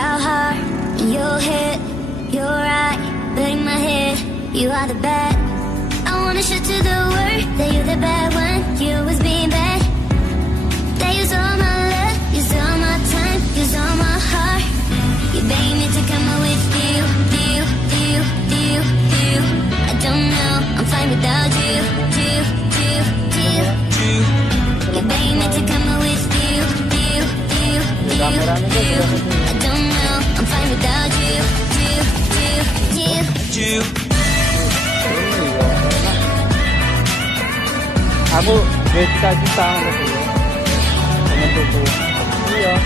how hard in your head. You're right, but in my head, you are the bad. I wanna show to the world that you're the bad one. You always being bad. That use all my love, use all my time, use all my heart. You beg me to come out with you. I don't know, I'm fine without you. You beg me to come out with you. I don't know, I'm fine without you. Aku cita-cita sama sih. Dengan tubuh. Iya.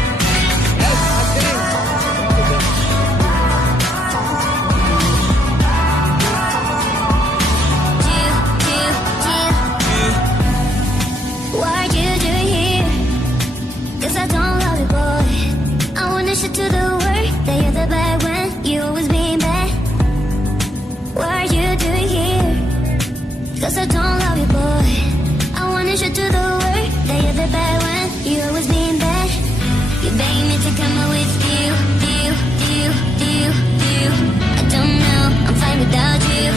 To the world that you're the bad one, you always being bad. What are you doing here? Cause I don't love you, boy. I wanna show to the world that you're the bad one, you always being bad. You beg me to come out with you. I don't know, I'm fine without you.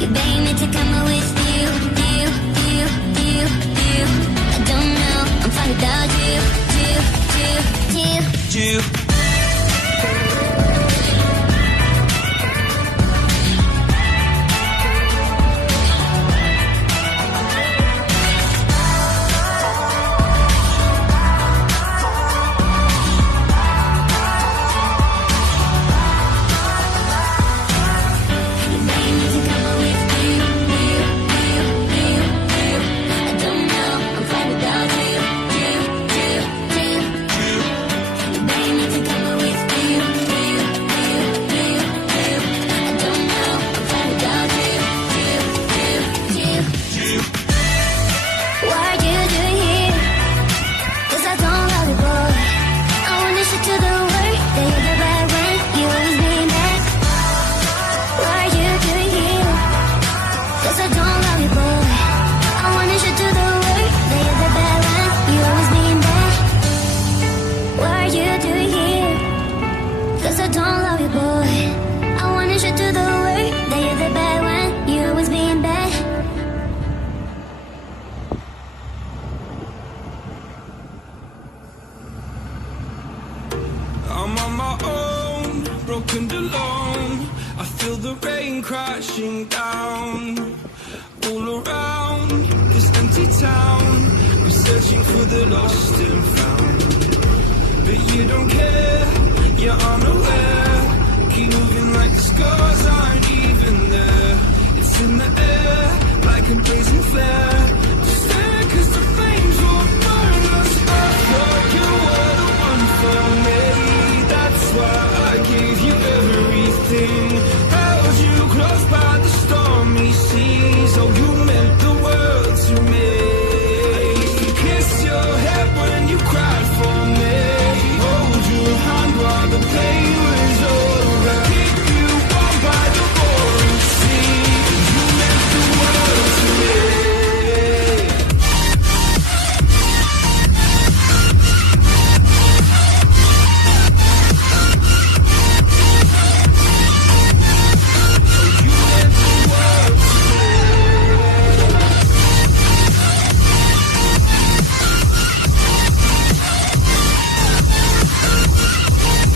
You beg me to come out with you. I don't know, I'm fine without you. I'm on my own, broken alone. I feel the rain crashing down all around this empty town. I'm searching for the lost and found.